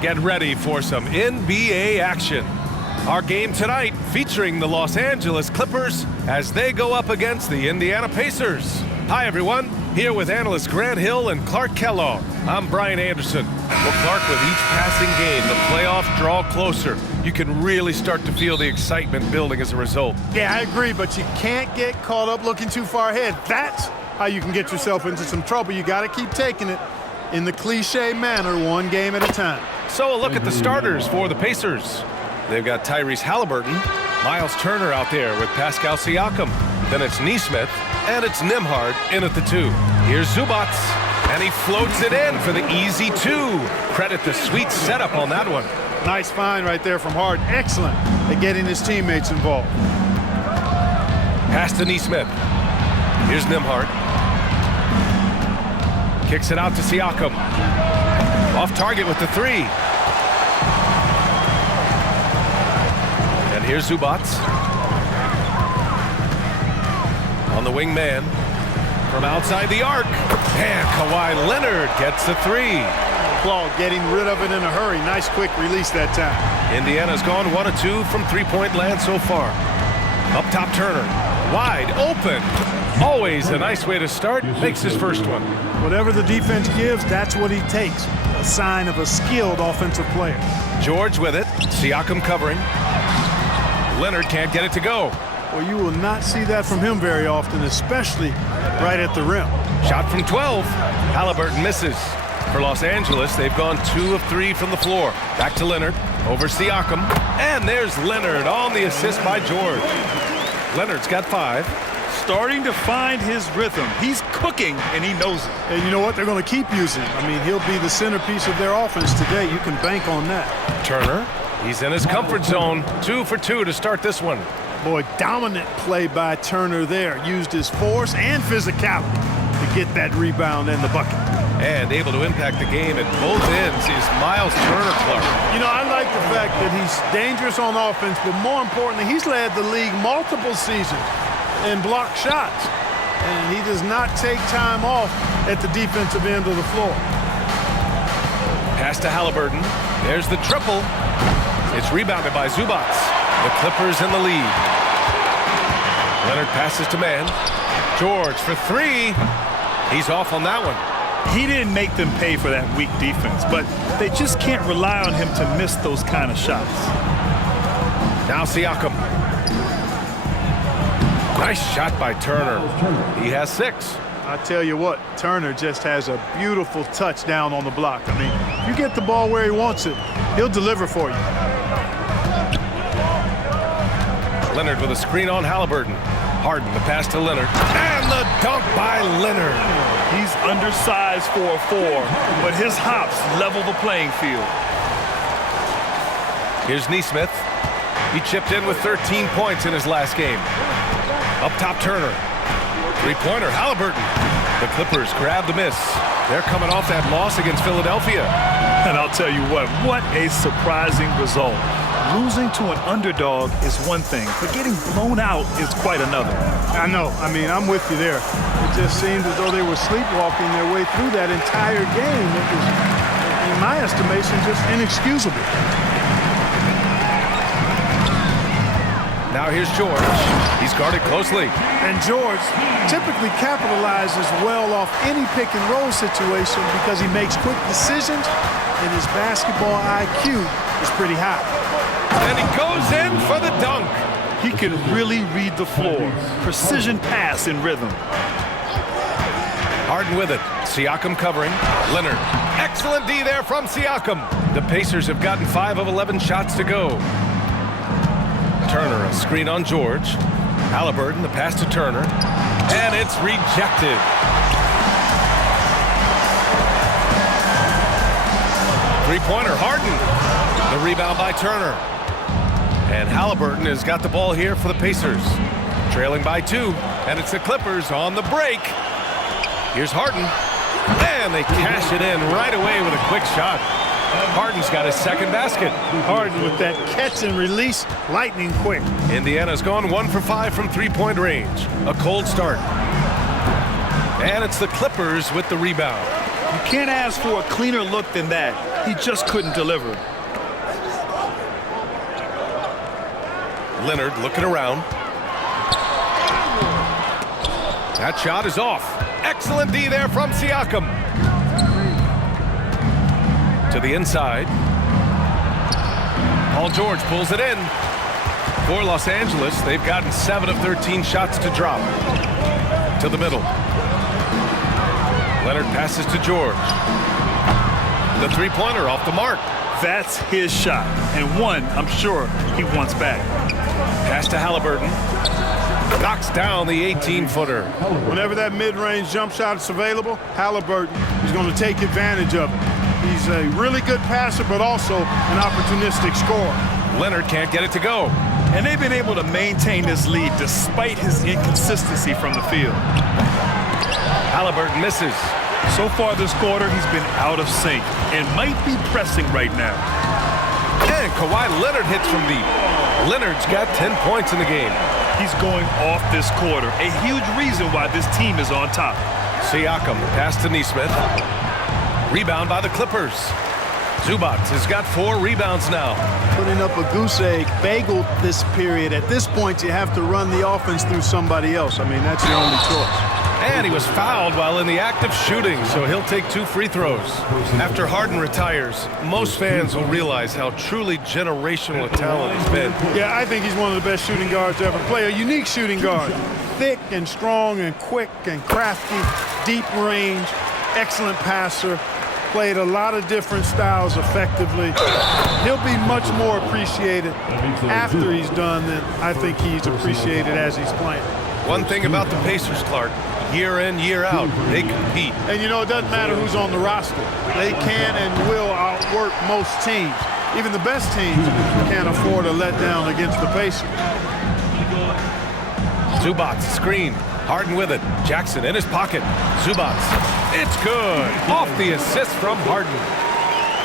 Get ready for some NBA action. Our game tonight featuring the Los Angeles Clippers as they go up against the Indiana Pacers. Hi everyone, here with analysts Grant Hill and Clark Kellogg. I'm Brian Anderson. Well, Clark, with each passing game, the playoffs draw closer. You can really start to feel the excitement building as a result. Yeah, I agree, but you can't get caught up looking too far ahead. That's how you can get yourself into some trouble. You got to keep taking it in the cliche manner, one game at a time. So a look at the starters for the Pacers. They've got Tyrese Halliburton, Miles Turner out there with Pascal Siakam. Then it's Nesmith, and it's Nembhard in at the 2. Here's Zubac, and he floats it in for the easy 2. Credit the sweet setup on that one. Nice find right there from Harden. Excellent at getting his teammates involved. Pass to Nesmith. Here's Nembhard. Kicks it out to Siakam. Off target with the 3. And here's Zubac. On the wing man. From outside the arc. And Kawhi Leonard gets the 3. Claude getting rid of it in a hurry. Nice quick release that time. Indiana's gone 1 of 2 from three-point land so far. Up top, Turner. Wide open. Always a nice way to start. Makes his first one. Whatever the defense gives, that's what he takes. A sign of a skilled offensive player. George with it. Siakam covering. Leonard can't get it to go. Well, you will not see that from him very often, especially right at the rim. Shot from 12. Halliburton misses. For Los Angeles, they've gone 2 of 3 from the floor. Back to Leonard. Over Siakam. And there's Leonard on the assist by George. Leonard's got 5. Starting to find his rhythm. He's cooking, and he knows it. And you know what? They're going to keep using him. I mean, he'll be the centerpiece of their offense today. You can bank on that. Turner, he's in his comfort zone. 2 for 2 to start this one. Boy, dominant play by Turner there. Used his force and physicality to get that rebound and the bucket. And able to impact the game at both ends is Miles Turner, Clark. You know, I like the fact that he's dangerous on offense, but more importantly, he's led the league multiple seasons and blocked shots. And he does not take time off at the defensive end of the floor. Pass to Halliburton. There's the triple. It's rebounded by Zubac. The Clippers in the lead. Leonard passes to man. George for 3. He's off on that one. He didn't make them pay for that weak defense, but they just can't rely on him to miss those kind of shots. Now Siakam. Nice shot by Turner. He has 6. I tell you what, Turner just has a beautiful touch down on the block. I mean, you get the ball where he wants it, he'll deliver for you. Leonard with a screen on Halliburton. Harden, the pass to Leonard. And the dunk by Leonard. He's undersized for a 4, but his hops level the playing field. Here's Nesmith. He chipped in with 13 points in his last game. Up top, Turner. Three-pointer, Halliburton. The Clippers grab the miss. They're coming off that loss against Philadelphia. And I'll tell you what a surprising result. Losing to an underdog is one thing, but getting blown out is quite another. I know. I mean, I'm with you there. It just seemed as though they were sleepwalking their way through that entire game. It was, in my estimation, just inexcusable. Now here's George. He's guarded closely. And George typically capitalizes well off any pick-and-roll situation because he makes quick decisions and his basketball IQ is pretty high. And he goes in for the dunk. He can really read the floor. Precision pass in rhythm. Harden with it. Siakam covering. Leonard. Excellent D there from Siakam. The Pacers have gotten 5 of 11 shots to go. Turner, a screen on George. Halliburton, the pass to Turner. And it's rejected. Three-pointer, Harden. The rebound by Turner. And Halliburton has got the ball here for the Pacers. Trailing by 2. And it's the Clippers on the break. Here's Harden. And they cash it in right away with a quick shot. Harden's got his second basket. Harden with that catch and release, lightning quick. Indiana's gone 1 for 5 from three-point range. A cold start. And it's the Clippers with the rebound. You can't ask for a cleaner look than that. He just couldn't deliver. Leonard looking around. That shot is off. Excellent D there from Siakam. To the inside. Paul George pulls it in. For Los Angeles, they've gotten 7 of 13 shots to drop. To the middle. Leonard passes to George. The three-pointer off the mark. That's his shot, and one I'm sure he wants back. Pass to Halliburton. Knocks down the 18-footer. Whenever that mid-range jump shot is available, Halliburton is going to take advantage of it. He's a really good passer, but also an opportunistic scorer. Leonard can't get it to go. And they've been able to maintain this lead despite his inconsistency from the field. Halliburton misses. So far this quarter, he's been out of sync and might be pressing right now. And Kawhi Leonard hits from deep. Leonard's got 10 points in the game. He's going off this quarter, a huge reason why this team is on top. Siakam pass to Nesmith. Rebound by the Clippers. Zubac has got 4 rebounds now. Putting up a goose egg bagel this period. At this point, you have to run the offense through somebody else. I mean, that's your only choice. And he was fouled while in the act of shooting, so he'll take 2 free throws. After Harden retires, most fans will realize how truly generational a talent he's been. Yeah, I think he's one of the best shooting guards to ever play. A unique shooting guard. Thick and strong and quick and crafty, deep range, excellent passer. Played a lot of different styles effectively. He'll be much more appreciated after he's done than I think he's appreciated as he's playing. One thing about the Pacers, Clark, year in, year out, they compete. And you know, it doesn't matter who's on the roster. They can and will outwork most teams. Even the best teams can't afford a letdown against the Pacers. Zubac, screen. Harden with it. Jackson in his pocket. Zubac. It's good. Off the assist from Harden.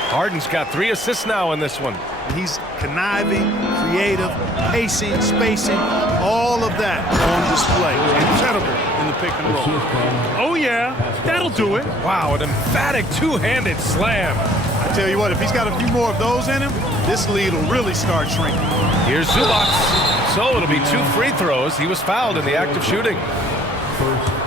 Harden's got 3 assists now in this one. He's conniving, creative, pacing, spacing, all of that on display. Incredible in the pick and roll. Oh, yeah, that'll do it. Wow, an emphatic 2-handed slam. I tell you what, if he's got a few more of those in him, this lead will really start shrinking. Here's Zubac. So it'll be 2 free throws. He was fouled in the act of shooting.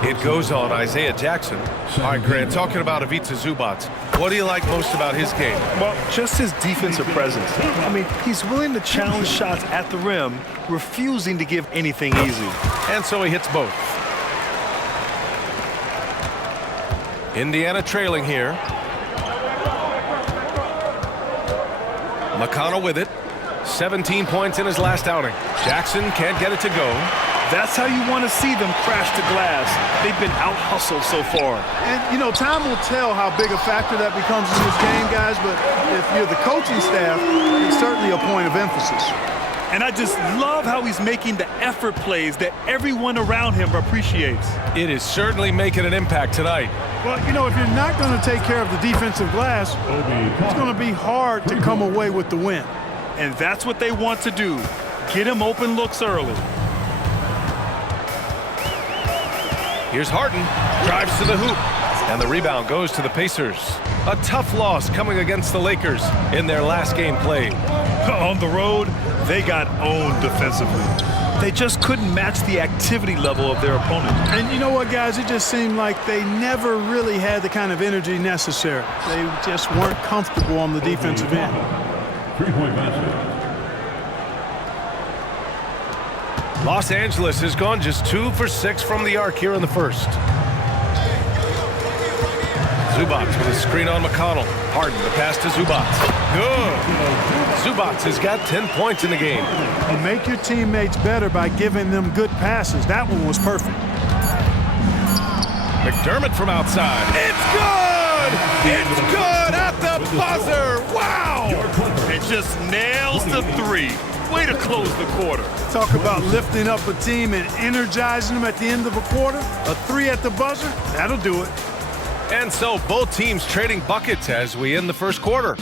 It goes on Isaiah Jackson. All right, Grant, talking about Ivica Zubac, what do you like most about his game? Well, just his defensive presence. I mean, he's willing to challenge shots at the rim, refusing to give anything easy. And so he hits both. Indiana trailing here. McConnell with it. 17 points in his last outing. Jackson can't get it to go. That's how you want to see them crash the glass. They've been out-hustled so far. And, you know, time will tell how big a factor that becomes in this game, guys, but if you're the coaching staff, it's certainly a point of emphasis. And I just love how he's making the effort plays that everyone around him appreciates. It is certainly making an impact tonight. Well, you know, if you're not going to take care of the defensive glass, it's going to be hard to come away with the win. And that's what they want to do. Get him open looks early. Here's Harden, drives to the hoop, and the rebound goes to the Pacers. A tough loss coming against the Lakers in their last game played. On the road, they got owned defensively. They just couldn't match the activity level of their opponent. And you know what, guys? It just seemed like they never really had the kind of energy necessary. They just weren't comfortable on the defensive end. 3-point basket. Los Angeles has gone just 2 for 6 from the arc here in the first. Zubac with a screen on McConnell. Harden, the pass to Zubac. Good. Zubac has got 10 points in the game. You make your teammates better by giving them good passes. That one was perfect. McDermott from outside. It's good! It's good at the buzzer! Wow! It just nails the 3. Way to close the quarter. Talk about lifting up a team and energizing them at the end of a quarter. A 3 at the buzzer, that'll do it. And so both teams trading buckets as we end the first quarter.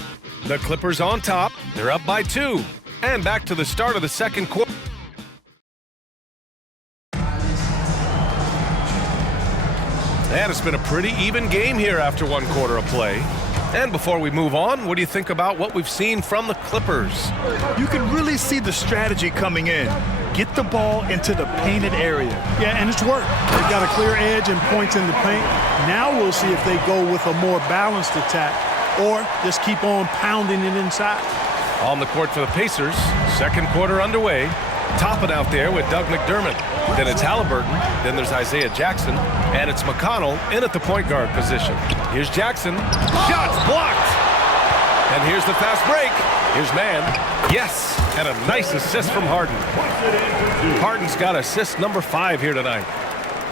The Clippers on top. They're up by 2. And back to the start of the second quarter. And it's been a pretty even game here after 1 quarter of play. And before we move on, what do you think about what we've seen from the Clippers? You can really see the strategy coming in. Get the ball into the painted area. Yeah, and it's worked. They've got a clear edge and points in the paint. Now we'll see if they go with a more balanced attack or just keep on pounding it inside. On the court for the Pacers, 2nd quarter underway. Toppin out there with Doug McDermott. Then it's Halliburton. Then there's Isaiah Jackson. And it's McConnell in at the point guard position. Here's Jackson. Shots blocked. And here's the fast break. Here's Mann. Yes. And a nice assist from Harden. Harden's got assist number 5 here tonight.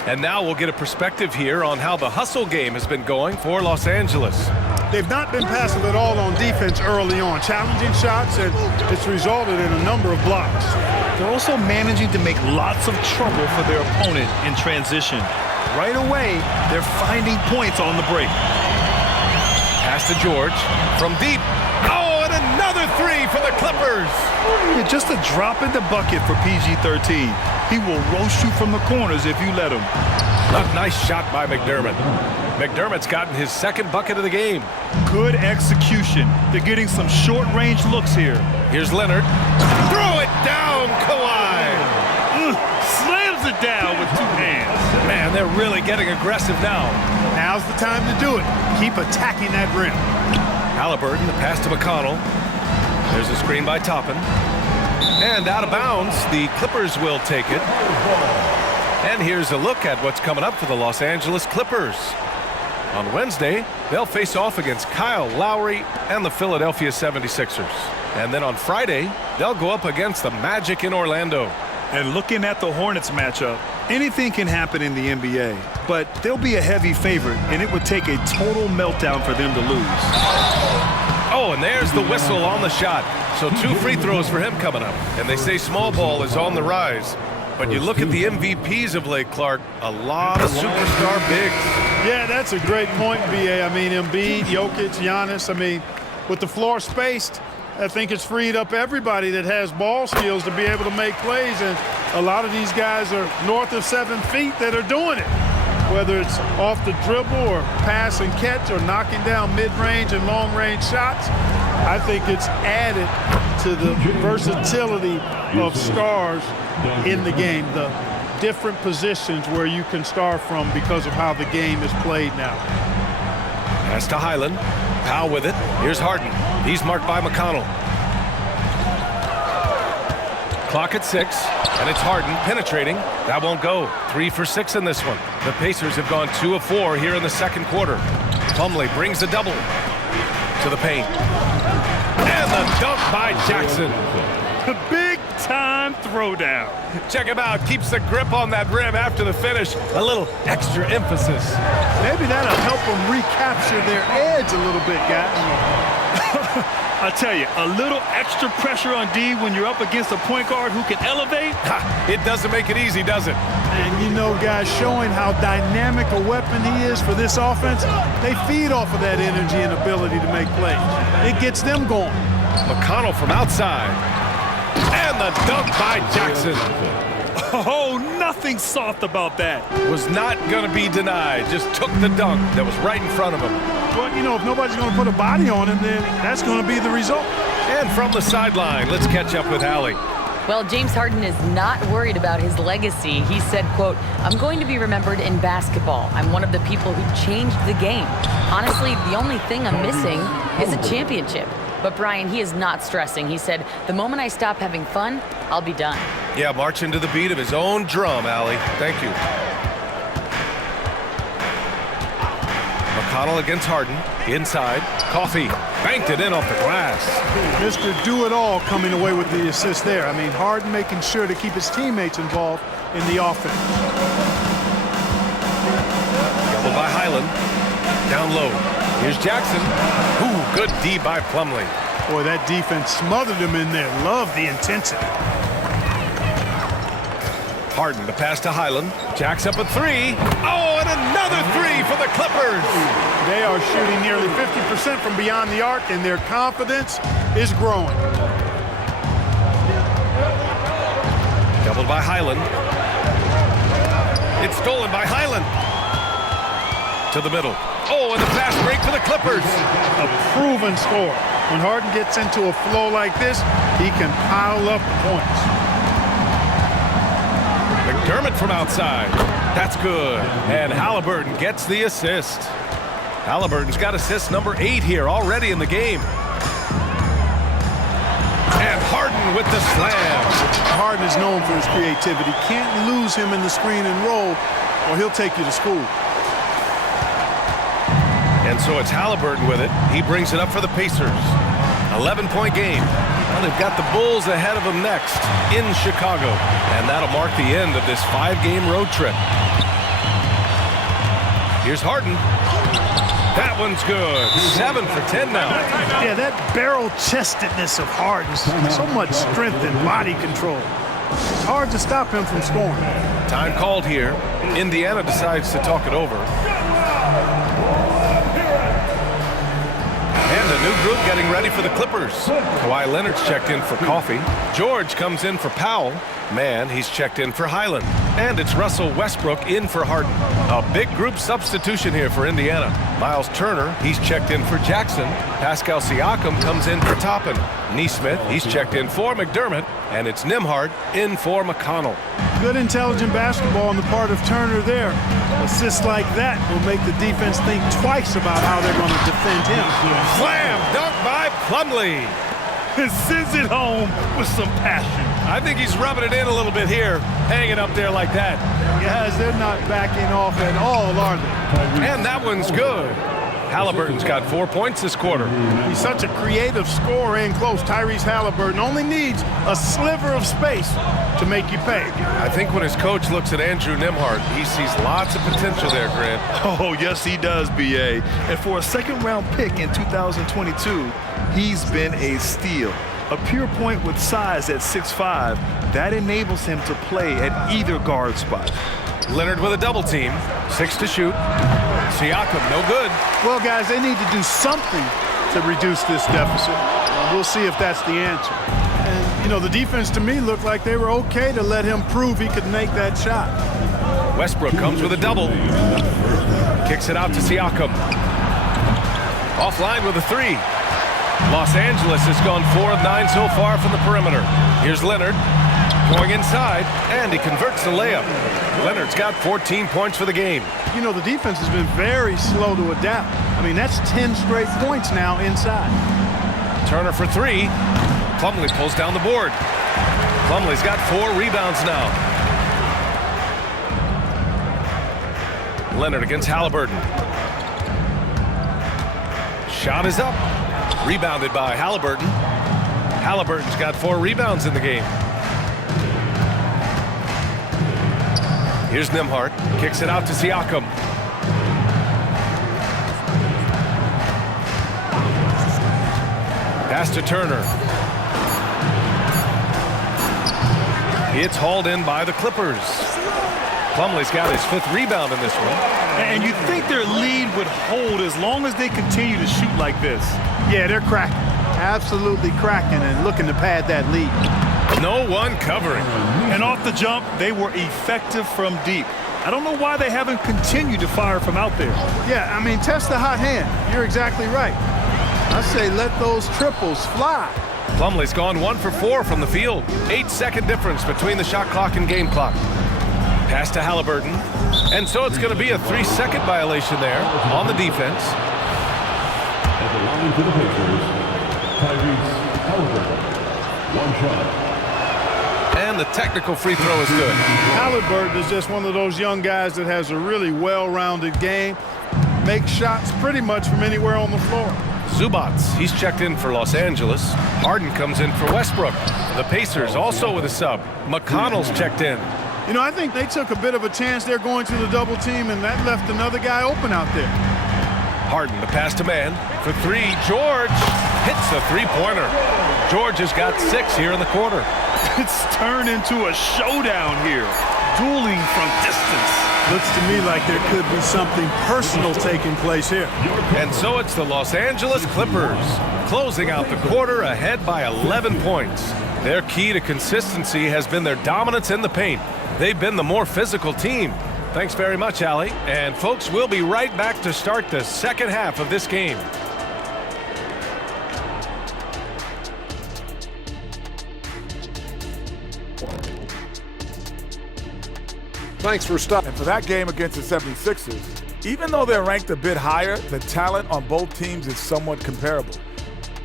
And now we'll get a perspective here on how the hustle game has been going for Los Angeles. They've not been passive at all on defense early on. Challenging shots, and it's resulted in a number of blocks. They're also managing to make lots of trouble for their opponent in transition. Right away, they're finding points on the break. Pass to George from deep. Oh, and another 3 for the Clippers. Yeah, just a drop in the bucket for PG-13. He will roast you from the corners if you let him. A nice shot by McDermott. McDermott's gotten his 2nd bucket of the game. Good execution. They're getting some short-range looks here. Here's Leonard. Throw it down, Kawhi. Slams it down with 2 hands. Man, they're really getting aggressive now. Now's the time to do it. Keep attacking that rim. Halliburton, the pass to McConnell. There's a screen by Toppin. And out of bounds, the Clippers will take it. And here's a look at what's coming up for the Los Angeles Clippers. On Wednesday, they'll face off against Kyle Lowry and the Philadelphia 76ers. And then on Friday, they'll go up against the Magic in Orlando. And looking at the Hornets matchup, anything can happen in the NBA, but they'll be a heavy favorite, and it would take a total meltdown for them to lose. Oh, and there's the whistle on the shot. So 2 free throws for him coming up. And they say small ball is on the rise. But you look at the MVPs of late, Clark, a lot of superstar bigs. Yeah, that's a great point, B.A. I mean, Embiid, Jokic, Giannis. I mean, with the floor spaced, I think it's freed up everybody that has ball skills to be able to make plays. And a lot of these guys are north of 7 feet that are doing it. Whether it's off the dribble or pass and catch or knocking down mid-range and long-range shots, I think it's added to the versatility of stars in the game, the different positions where you can start from because of how the game is played now. Pass to Highland. Powell with it. Here's Harden. He's marked by McConnell. Clock at 6, and it's Harden penetrating. That won't go. 3 for 6 in this one. The Pacers have gone 2 of 4 here in the 2nd quarter. Plumlee brings the double to the paint. And the dunk by Jackson. The big-time throwdown. Check him out. Keeps the grip on that rim after the finish. A little extra emphasis. Maybe that'll help them recapture their edge a little bit, guys. I tell you, a little extra pressure on D when you're up against a point guard who can elevate. It doesn't make it easy, does it? And you know, guys, showing how dynamic a weapon he is for this offense, they feed off of that energy and ability to make plays. It gets them going. McConnell from outside. And the dunk by Jackson. Oh, nothing soft about that. Was not going to be denied. Just took the dunk that was right in front of him. Well, you know, if nobody's going to put a body on him, then that's going to be the result. And from the sideline, let's catch up with Allie. Well, James Harden is not worried about his legacy. He said, quote, "I'm going to be remembered in basketball. I'm one of the people who changed the game. Honestly, the only thing I'm missing is a championship." But Brian, he is not stressing. He said, "The moment I stop having fun, I'll be done." Yeah, marching to the beat of his own drum, Allie. Thank you. McConnell against Harden. Inside. Coffee. Banked it in off the glass. Mr. Do-It-All coming away with the assist there. I mean, Harden making sure to keep his teammates involved in the offense. Doubled by Highland. Down low. Here's Jackson. Ooh, good D by Plumlee. Boy, that defense smothered him in there. Love the intensity. Harden, the pass to Highland. Jacks up a 3. Oh, and another 3 for the Clippers. They are shooting nearly 50% from beyond the arc, and their confidence is growing. Doubled by Highland. It's stolen by Highland. to the middle. Oh, and the fast break for the Clippers. A proven scorer. When Harden gets into a flow like this, he can pile up points. McDermott from outside. That's good. And Halliburton gets the assist. Halliburton's got assist number 8 here already in the game. And Harden with the slam. Harden is known for his creativity. Can't lose him in the screen and roll, or he'll take you to school. And so it's Halliburton with it. He brings it up for the Pacers. 11-point game. Well, they've got the Bulls ahead of them next in Chicago. And that'll mark the end of this 5-game road trip. Here's Harden. That one's good. 7 for 10 now. Yeah, that barrel-chestedness of Harden. So much strength and body control. It's hard to stop him from scoring. Time called here. Indiana decides to talk it over. And a new group getting ready for the Clippers. Kawhi Leonard's checked in for coffee. George comes in for Powell. Man, he's checked in for Highland. And it's Russell Westbrook in for Harden. A big group substitution here for Indiana. Miles Turner, he's checked in for Jackson. Pascal Siakam comes in for Toppin. Nesmith, he's checked in for McDermott. And it's Nembhard in for McConnell. Good intelligent basketball on the part of Turner there. Assists like that will make the defense think twice about how they're going to defend him. Slam dunk by Plumlee. Sends it home with some passion. I think he's rubbing it in a little bit here, hanging up there like that. Guys, they're not backing off at all, are they? And that one's good. Halliburton's got 4 points this quarter. He's such a creative scorer in close. Tyrese Halliburton only needs a sliver of space to make you pay. I think when his coach looks at Andrew Nembhard, he sees lots of potential there, Grant. Oh, yes, he does, B.A. And for a second-round pick in 2022, he's been a steal. A pure point with size at 6'5", that enables him to play at either guard spot. Leonard with a double team. 6 to shoot. Siakam, no good. Well, guys, they need to do something to reduce this deficit. We'll see if that's the answer. And, you know, the defense to me looked like they were okay to let him prove he could make that shot. Westbrook comes with a double. Kicks it out to Siakam. Offline with a 3. Los Angeles has gone 4 of 9 so far from the perimeter. Here's Leonard going inside, and he converts the layup. Leonard's got 14 points for the game. You know, the defense has been very slow to adapt. I mean, that's 10 straight points now inside. Turner for 3. Plumlee pulls down the board. Plumlee's got 4 rebounds now. Leonard against Halliburton. Shot is up. Rebounded by Halliburton. Halliburton's got 4 rebounds in the game. Here's Nembhard. Kicks it out to Siakam. Pass to Turner. It's hauled in by the Clippers. Plumlee's got his 5th rebound in this one. And you think their lead would hold as long as they continue to shoot like this. Yeah, they're cracking. Absolutely cracking and looking to pad that lead. No one covering. And off the jump, they were effective from deep. I don't know why they haven't continued to fire from out there. Yeah, I mean, test the hot hand. You're exactly right. I say let those triples fly. Plumlee's gone 1 for 4 from the field. 8-second difference between the shot clock and game clock. Pass to Halliburton. And so it's going to be a 3-second violation there on the defense. At the line for the Pacers, Tyrese Halliburton. 1 shot. And the technical free throw is good. Halliburton is just one of those young guys that has a really well-rounded game. Makes shots pretty much from anywhere on the floor. Zubats, he's checked in for Los Angeles. Harden comes in for Westbrook. The Pacers also with a sub. McConnell's checked in. You know, I think they took a bit of a chance there going to the double team, and that left another guy open out there. Harden, the pass to man. For 3, George hits a 3-pointer. George has got 6 here in the quarter. It's turned into a showdown here. Dueling from distance. Looks to me like there could be something personal taking place here. And so it's the Los Angeles Clippers closing out the quarter ahead by 11 points. Their key to consistency has been their dominance in the paint. They've been the more physical team. Thanks very much, Allie. And folks, we'll be right back to start the second half of this game. Thanks for stopping. And for that game against the 76ers, even though they're ranked a bit higher, the talent on both teams is somewhat comparable.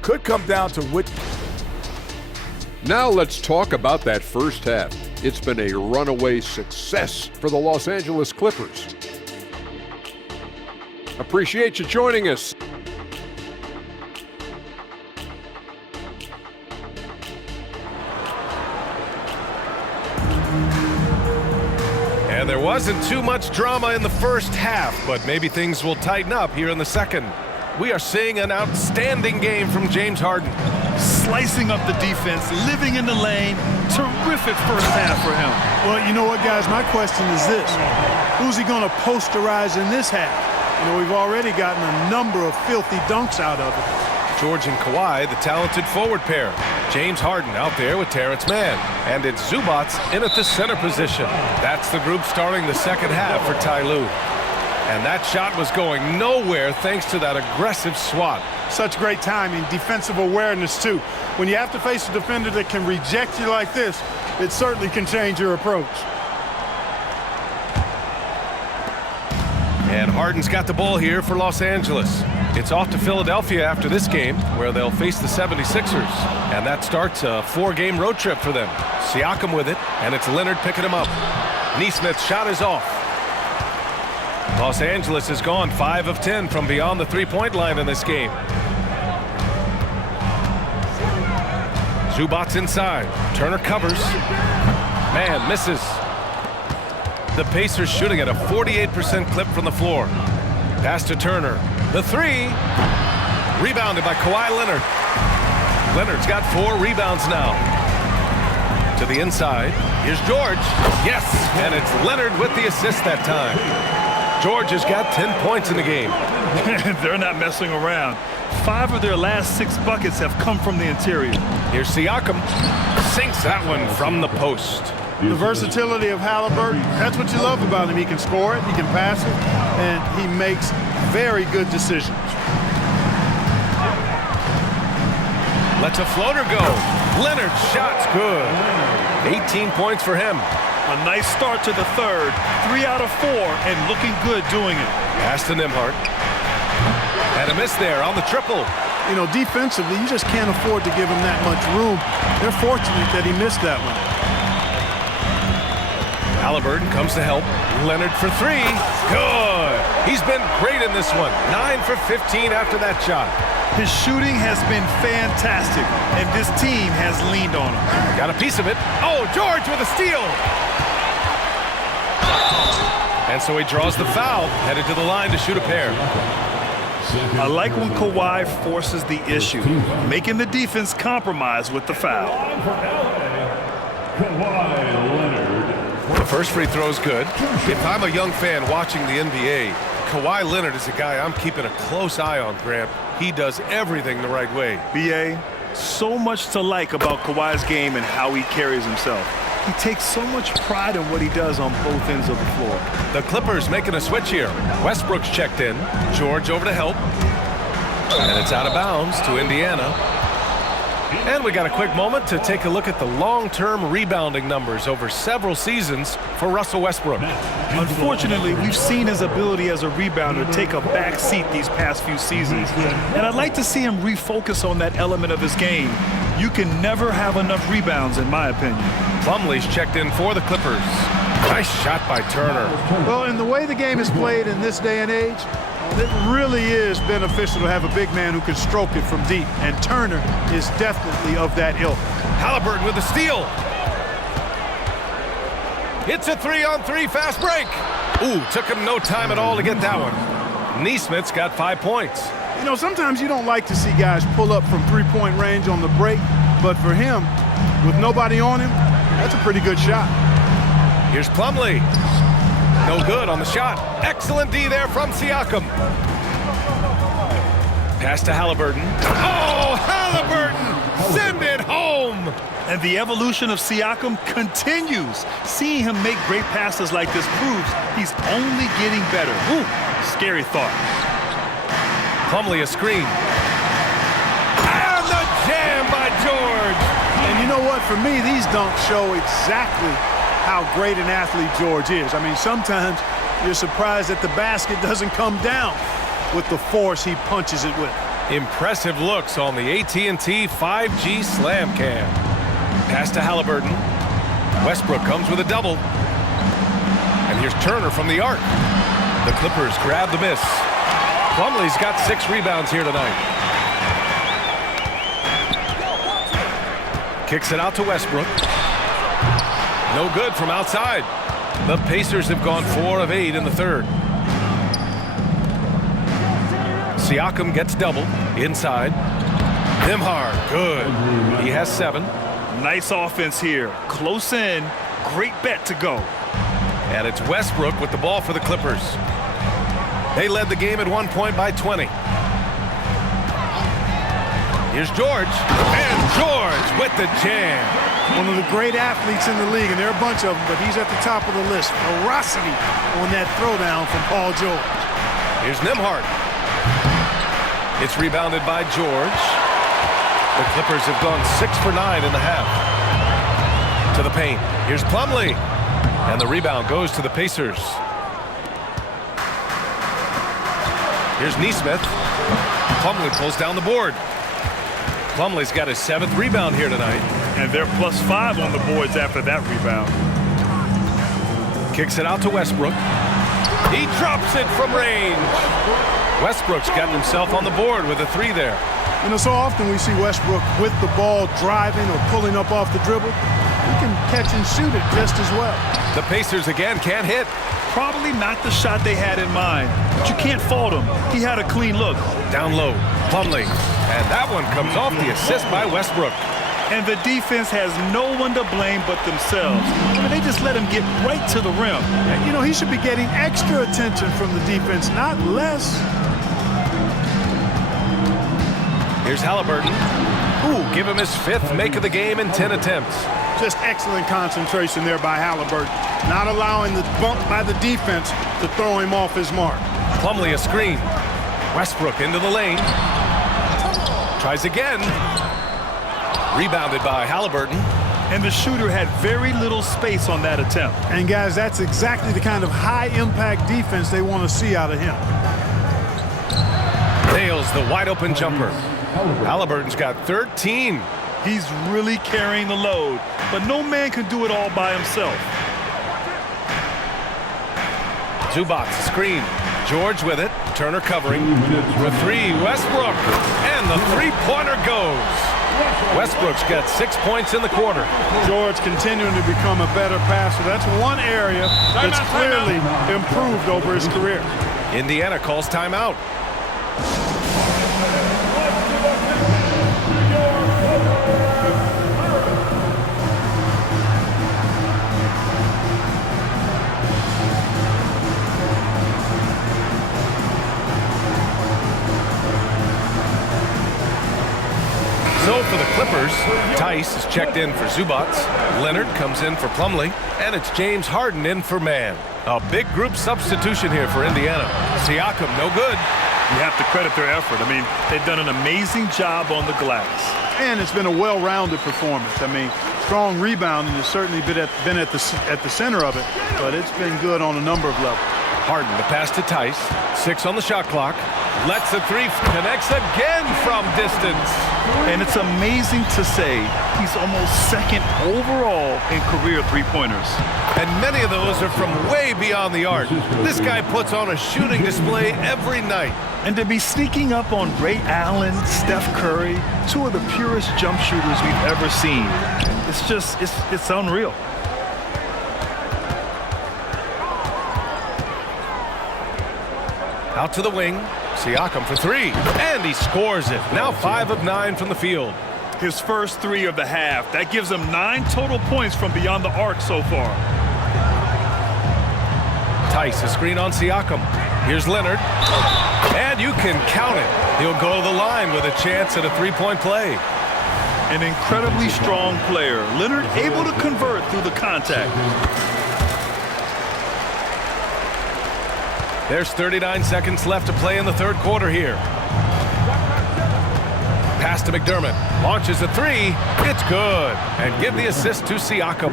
Could come down to which. Now let's talk about that first half. It's been a runaway success for the Los Angeles Clippers. Appreciate you joining us. And there wasn't too much drama in the first half, but maybe things will tighten up here in the second. We are seeing an outstanding game from James Harden. Slicing up the defense, living in the lane. Terrific first half for him. Well, you know what, guys? My question is this. Who's he going to posterize in this half? You know, we've already gotten a number of filthy dunks out of it. George and Kawhi, the talented forward pair. James Harden out there with Terrence Mann. And it's Zubac in at the center position. That's the group starting the second half for Ty Lue. And that shot was going nowhere thanks to that aggressive swat. Such great timing, defensive awareness, too. When you have to face a defender that can reject you like this, it certainly can change your approach. And Harden's got the ball here for Los Angeles. It's off to Philadelphia after this game, where they'll face the 76ers. And that starts a 4-game road trip for them. Siakam with it, and it's Leonard picking him up. Nesmith's shot is off. Los Angeles has gone 5 of 10 from beyond the three-point line in this game. Zubac inside. Turner covers. Man misses. The Pacers shooting at a 48% clip from the floor. Pass to Turner. The three. Rebounded by Kawhi Leonard. Leonard's got 4 rebounds now. To the inside. Here's George. Yes, and it's Leonard with the assist that time. George has got 10 points in the game. They're not messing around. 5 of their last 6 buckets have come from the interior. Here's Siakam. Sinks that one from the post. The versatility of Halliburton, that's what you love about him. He can score it, he can pass it, and he makes very good decisions. Lets a floater go. Leonard's shot's good. 18 points for him. A nice start to the third. 3 out of 4 and looking good doing it. Pass to Nembhard. And a miss there on the triple. You know, defensively, you just can't afford to give him that much room. They're fortunate that he missed that one. Halliburton comes to help. Leonard for 3. Good. He's been great in this one. 9 for 15 after that shot. His shooting has been fantastic, and this team has leaned on him. Got a piece of it. Oh, George with a steal. And so he draws the foul, headed to the line to shoot a pair. I like when Kawhi forces the issue, making the defense compromise with the foul. The first free throw is good. If I'm a young fan watching the NBA, Kawhi Leonard is a guy I'm keeping a close eye on, Grant. He does everything the right way. B.A., so much to like about Kawhi's game and how he carries himself. He takes so much pride in what he does on both ends of the floor. The Clippers making a switch here. Westbrook's checked in. George over to help. And it's out of bounds to Indiana. And we got a quick moment to take a look at the long-term rebounding numbers over several seasons for Russell Westbrook. Unfortunately, we've seen his ability as a rebounder take a back seat these past few seasons. And I'd like to see him refocus on that element of his game. You can never have enough rebounds, in my opinion. Plumlee's checked in for the Clippers. Nice shot by Turner. Well, in the way the game is played in this day and age, it really is beneficial to have a big man who can stroke it from deep, and Turner is definitely of that ilk. Halliburton with the steal. It's a 3-on-3 fast break. Ooh, took him no time at all to get that one. Nesmith's got 5 points. You know, sometimes you don't like to see guys pull up from three-point range on the break, but for him, with nobody on him, that's a pretty good shot. Here's Plumlee. No good on the shot. Excellent D there from Siakam. Pass to Halliburton. Oh, Halliburton! Send it home! And the evolution of Siakam continues. Seeing him make great passes like this proves he's only getting better. Ooh, scary thought. Plumlee a screen. And the jam by George. And you know what? For me, these dunks show exactly how great an athlete George is. I mean, sometimes you're surprised that the basket doesn't come down with the force he punches it with. Impressive looks on the AT&T 5G Slam Cam. Pass to Halliburton. Westbrook comes with a double. And here's Turner from the arc. The Clippers grab the miss. Plumlee's got 6 rebounds here tonight. Kicks it out to Westbrook. No good from outside. The Pacers have gone 4 of 8 in the third. Siakam gets doubled inside. Nembhard, good. He has 7. Nice offense here. Close in. Great bet to go. And it's Westbrook with the ball for the Clippers. They led the game at one point by 20. Here's George. And George with the jam. One of the great athletes in the league, and there are a bunch of them, but he's at the top of the list. Ferocity on that throwdown from Paul George. Here's Nembhard. It's rebounded by George. The Clippers have gone 6 for 9 in the half. To the paint. Here's Plumlee. And the rebound goes to the Pacers. Here's Nesmith. Plumlee pulls down the board. Plumlee's got his 7th rebound here tonight. And they're +5 on the boards after that rebound. Kicks it out to Westbrook. He drops it from range. Westbrook's gotten himself on the board with a 3 there. You know, so often we see Westbrook with the ball driving or pulling up off the dribble. He can catch and shoot it just as well. The Pacers again can't hit. Probably not the shot they had in mind, but you can't fault him. He had a clean look. Down low, Plumlee. And that one comes off the assist by Westbrook. And the defense has no one to blame but themselves. I mean, they just let him get right to the rim. And, you know, he should be getting extra attention from the defense, not less. Here's Halliburton. Ooh, give him his 5th make of the game in 10 attempts. Just excellent concentration there by Halliburton. Not allowing the bump by the defense to throw him off his mark. Plumlee a screen. Westbrook into the lane. Tries again. Rebounded by Halliburton. And the shooter had very little space on that attempt. And guys, that's exactly the kind of high-impact defense they want to see out of him. Nails the wide-open jumper. Halliburton's got 13. He's really carrying the load, but no man can do it all by himself. Zubac screen. George with it. Turner covering. For 3, Westbrook. And the 3-pointer goes. Westbrook's got 6 points in the quarter. George continuing to become a better passer. That's one area that's clearly improved over his career. Indiana calls timeout. So for the Clippers, Tice is checked in for Zubac. Leonard comes in for Plumlee. And it's James Harden in for Mann. A big group substitution here for Indiana. Siakam, no good. You have to credit their effort. I mean, they've done an amazing job on the glass. And it's been a well-rounded performance. I mean, strong rebounding has certainly been at the center of it, but it's been good on a number of levels. Harden, the pass to Tice. 6 on the shot clock. Lets a 3, connects again from distance. And it's amazing to say he's almost 2nd overall in career 3-pointers. And many of those are from way beyond the arc. This guy puts on a shooting display every night. And to be sneaking up on Ray Allen, Steph Curry, 2 of the purest jump shooters we've ever seen. It's unreal. Out to the wing. Siakam for 3. And he scores it. Now 5 of 9 from the field. His first 3 of the half. That gives him 9 total points from beyond the arc so far. Tice, a screen on Siakam. Here's Leonard. And you can count it. He'll go to the line with a chance at a 3-point play. An incredibly strong player. Leonard able to convert through the contact. There's 39 seconds left to play in the third quarter here. Pass to McDermott. Launches a three. It's good. And give the assist to Siakam.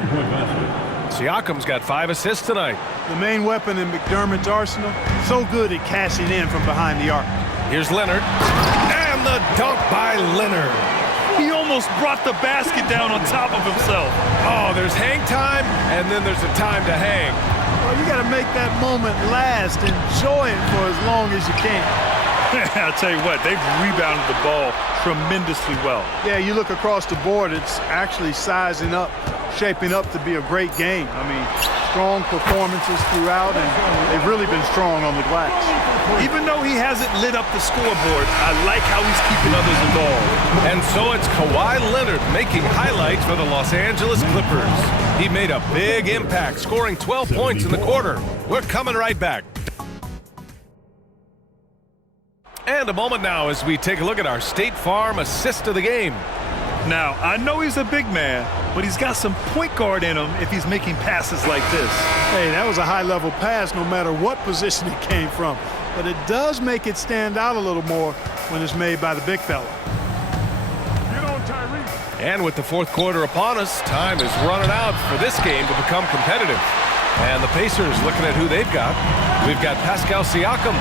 Siakam's got 5 assists tonight. The main weapon in McDermott's arsenal, so good at cashing in from behind the arc. Here's Leonard. And the dunk by Leonard. He almost brought the basket down on top of himself. Oh, there's hang time, and then there's a time to hang. Well, you got to make that moment last. Enjoy it for as long as you can. I'll tell you what, they've rebounded the ball tremendously well. Yeah, you look across the board, it's actually sizing up, shaping up to be a great game. I mean, strong performances throughout, and they've really been strong on the glass. Even though he hasn't lit up the scoreboard, I like how he's keeping others involved. And so it's Kawhi Leonard making highlights for the Los Angeles Clippers. He made a big impact, scoring 12 points in the quarter. We're coming right back. And a moment now as we take a look at our State Farm assist of the game. Now, I know he's a big man, but he's got some point guard in him if he's making passes like this. Hey, that was a high-level pass no matter what position it came from. But it does make it stand out a little more when it's made by the big fella. And with the fourth quarter upon us, time is running out for this game to become competitive. And the Pacers looking at who they've got. We've got Pascal Siakam.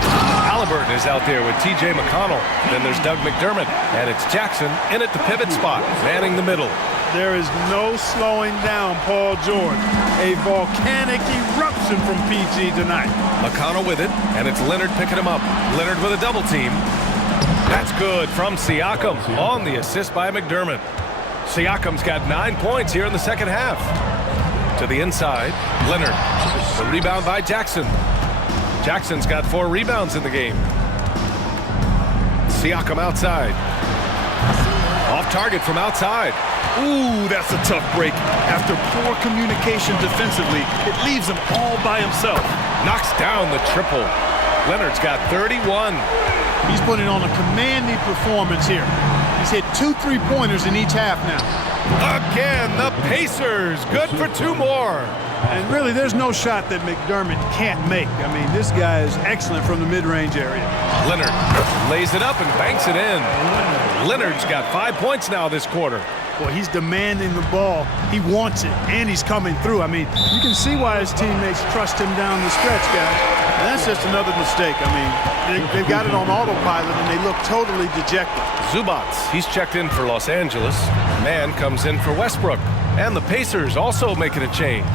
Halliburton is out there with T.J. McConnell. Then there's Doug McDermott. And it's Jackson in at the pivot spot, manning the middle. There is no slowing down Paul George. A volcanic eruption from PG tonight. McConnell with it, and it's Leonard picking him up. Leonard with a double team. That's good from Siakam on the assist by McDermott. Siakam's got 9 points here in the second half. To the inside, Leonard. The rebound by Jackson. Jackson's got 4 rebounds in the game. Siakam outside. Off target from outside. Ooh, that's a tough break. After poor communication defensively, it leaves him all by himself. Knocks down the triple. Leonard's got 31. He's putting on a commanding performance here. He's hit 2 3-pointers in each half now. Again, the Pacers. Good for 2 more. And really, there's no shot that McDermott can't make. I mean, this guy is excellent from the mid-range area. Leonard lays it up and banks it in. Leonard's got 5 points now this quarter. Boy, he's demanding the ball. He wants it, and he's coming through. I mean, you can see why his teammates trust him down the stretch, guys. And that's just another mistake. I mean, they've got it on autopilot, and they look totally dejected. Zubac, he's checked in for Los Angeles. Man comes in for Westbrook. And the Pacers also making a change.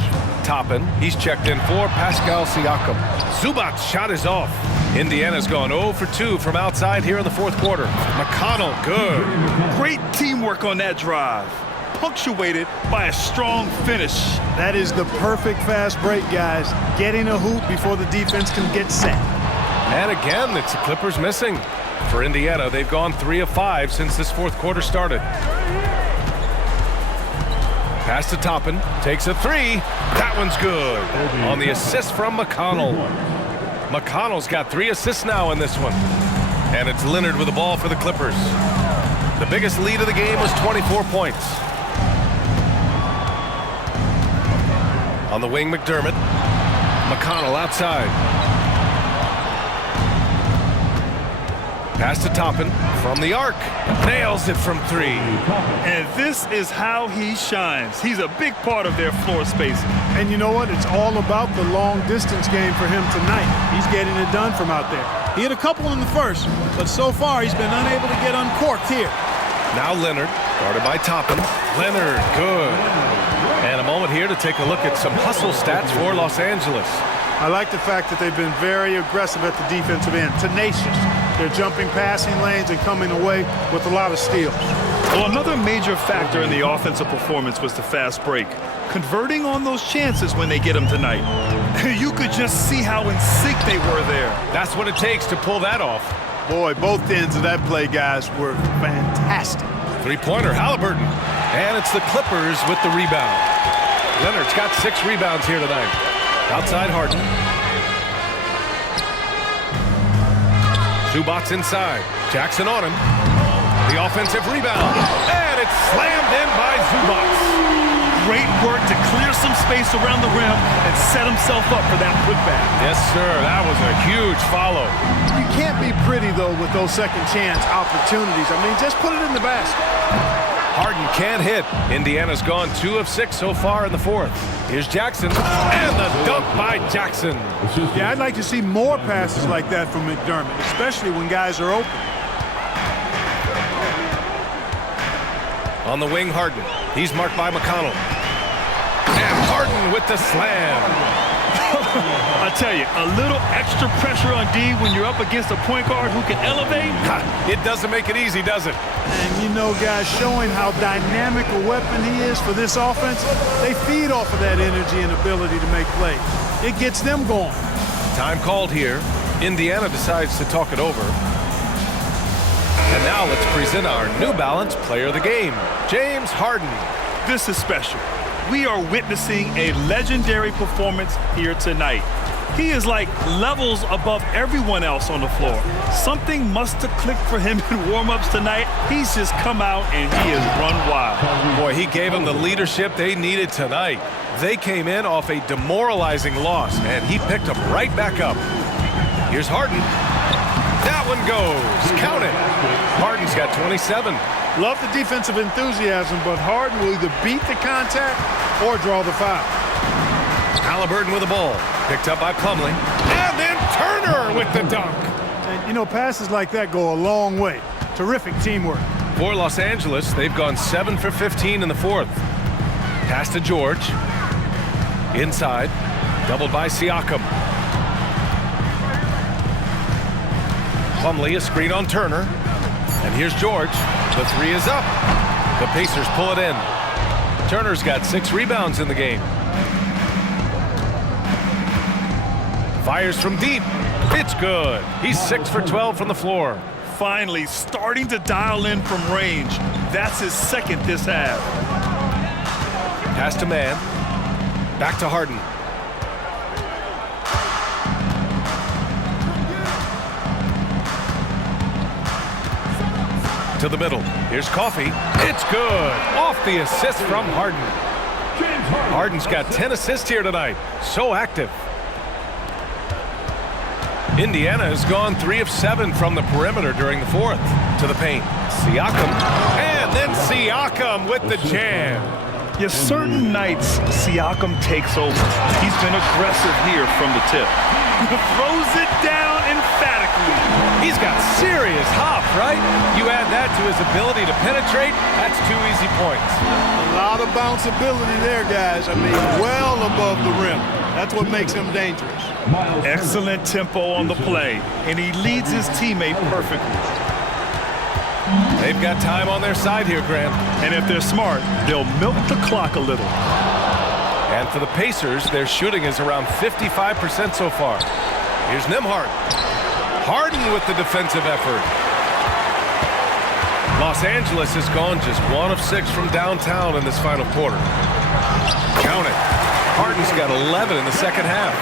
Toppin, he's checked in for Pascal Siakam. Zubac's shot is off. Indiana's gone 0 for 2 from outside here in the fourth quarter. McConnell, good. Great teamwork on that drive, punctuated by a strong finish. That is the perfect fast break, guys. Getting a hoop before the defense can get set. And again, it's the Clippers missing. For Indiana, they've gone 3 of 5 since this fourth quarter started. Pass to Toppin, takes a 3. That one's good. On the assist from McConnell. McConnell's got 3 assists now in this one. And it's Leonard with the ball for the Clippers. The biggest lead of the game was 24 points. On the wing, McDermott. McConnell outside. Pass to Toppin from the arc. Nails it from 3. And this is how he shines. He's a big part of their floor space. And you know what? It's all about the long-distance game for him tonight. He's getting it done from out there. He hit a couple in the first, but so far he's been unable to get uncorked here. Now Leonard, guarded by Toppin. Leonard, good. And a moment here to take a look at some hustle stats for Los Angeles. I like the fact that they've been very aggressive at the defensive end, tenacious. They're jumping passing lanes and coming away with a lot of steals. Well, another major factor in the offensive performance was the fast break. Converting on those chances when they get them tonight. You could just see how in sync they were there. That's what it takes to pull that off. Boy, both ends of that play, guys, were fantastic. 3-pointer, Halliburton. And it's the Clippers with the rebound. Leonard's got 6 rebounds here tonight. Outside Harden. Zubac inside. Jackson on him. The offensive rebound. And it's slammed in by Zubac. Great work to clear some space around the rim and set himself up for that putback. Yes, sir. That was a huge follow. You can't be pretty, though, with those second chance opportunities. I mean, just put it in the basket. Harden can't hit. Indiana's gone 2 of 6 so far in the fourth. Here's Jackson. And the dunk by Jackson. Yeah, I'd like to see more passes like that from McDermott, especially when guys are open. On the wing, Harden. He's marked by McConnell. And Harden with the slam. I tell you, a little extra pressure on D when you're up against a point guard who can elevate. It doesn't make it easy, does it? And you know, guys, showing how dynamic a weapon he is for this offense, they feed off of that energy and ability to make plays. It gets them going. Time called here. Indiana decides to talk it over. And now let's present our New Balance Player of the Game, James Harden. This is special. We are witnessing a legendary performance here tonight. He is like levels above everyone else on the floor. Something must have clicked for him in warm-ups tonight. He's just come out and he has run wild. Boy, he gave them the leadership they needed tonight. They came in off a demoralizing loss, and he picked them right back up. Here's Harden. That one goes. Count it. Harden's got 27. Love the defensive enthusiasm, but Harden will either beat the contact or draw the foul. Halliburton with the ball. Picked up by Plumlee. And then Turner with the dunk. And, you know, passes like that go a long way. Terrific teamwork. For Los Angeles, they've gone 7 for 15 in the fourth. Pass to George. Inside. Doubled by Siakam. Plumlee, a screen on Turner. And here's George. The three is up. The Pacers pull it in. Turner's got 6 rebounds in the game. Fires from deep. It's good. He's 6 for 12 from the floor. Finally starting to dial in from range. That's his second this half. Pass to man. Back to Harden. To the middle. Here's Coffey. It's good. Off the assist from Harden. Harden's got 10 assists here tonight. So active. Indiana has gone 3 of 7 from the perimeter during the fourth. To the paint. Siakam. And then Siakam with the jam. Yes, certain nights Siakam takes over. He's been aggressive here from the tip. Throws it down emphatically. He's got serious hop, right? You add that to his ability to penetrate, that's 2 easy points. A lot of bounceability there, guys. I mean, well above the rim. That's what makes him dangerous. Excellent tempo on the play, and he leads his teammate perfectly. They've got time on their side here, Grant. And if they're smart, they'll milk the clock a little. And for the Pacers, their shooting is around 55% so far. Here's Nembhard. Harden with the defensive effort. Los Angeles has gone just 1 of 6 from downtown in this final quarter. Count it. Harden's got 11 in the second half.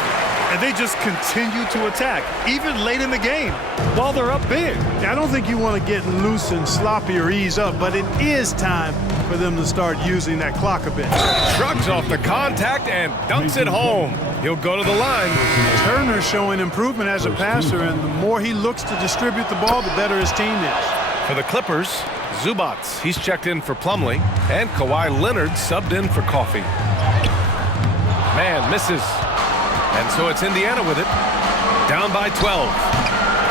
And they just continue to attack, even late in the game, while they're up big. I don't think you want to get loose and sloppy or ease up, but it is time for them to start using that clock a bit. Shrugs off the contact and dunks it home. He'll go to the line. Turner showing improvement as a passer, and the more he looks to distribute the ball, the better his team is. For the Clippers, Zubac. He's checked in for Plumlee, and Kawhi Leonard subbed in for Coffey. Man misses. And so it's Indiana with it. Down by 12.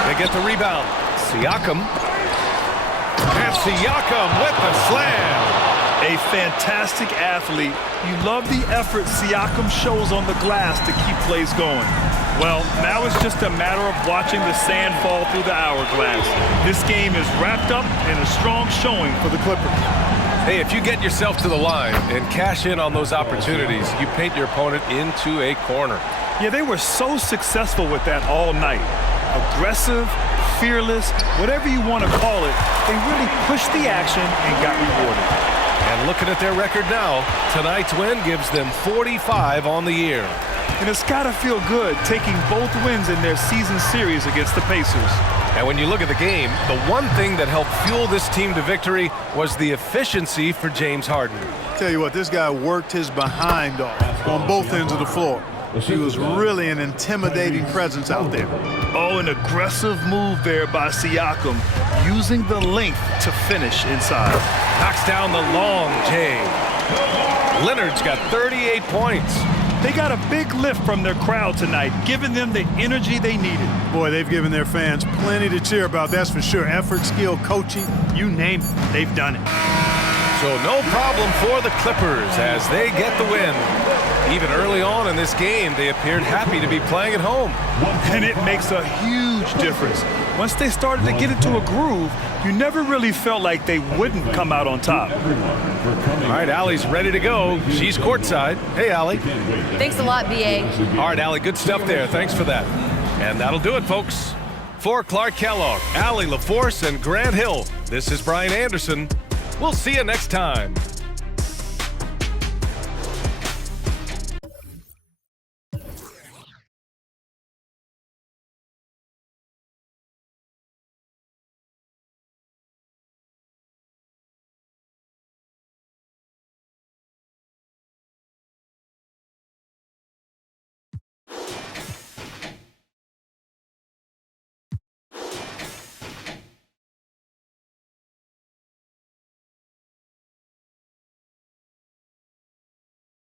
They get the rebound. Siakam. And Siakam with the slam. A fantastic athlete. You love the effort Siakam shows on the glass to keep plays going. Well, now it's just a matter of watching the sand fall through the hourglass. This game is wrapped up in a strong showing for the Clippers. Hey, if you get yourself to the line and cash in on those opportunities, you paint your opponent into a corner. Yeah, they were so successful with that all night. Aggressive, fearless, whatever you want to call it, they really pushed the action and got rewarded. And looking at their record now, tonight's win gives them 45 on the year. And it's got to feel good taking both wins in their season series against the Pacers. And when you look at the game, the one thing that helped fuel this team to victory was the efficiency for James Harden. Tell you what, this guy worked his behind off on both ends of the floor. He was really an intimidating presence out there. Oh, an aggressive move there by Siakam, using the length to finish inside. Knocks down the long J. Leonard's got 38 points. They got a big lift from their crowd tonight, giving them the energy they needed. Boy, they've given their fans plenty to cheer about, that's for sure. Effort, skill, coaching, you name it, they've done it. So no problem for the Clippers as they get the win. Even early on in this game, they appeared happy to be playing at home. And it makes a huge difference. Once they started to get into a groove, you never really felt like they wouldn't come out on top. All right, Allie's ready to go. She's courtside. Hey, Allie. Thanks a lot, B.A. All right, Allie, good stuff there. Thanks for that. And that'll do it, folks. For Clark Kellogg, Allie LaForce, and Grant Hill, this is Brian Anderson. We'll see you next time.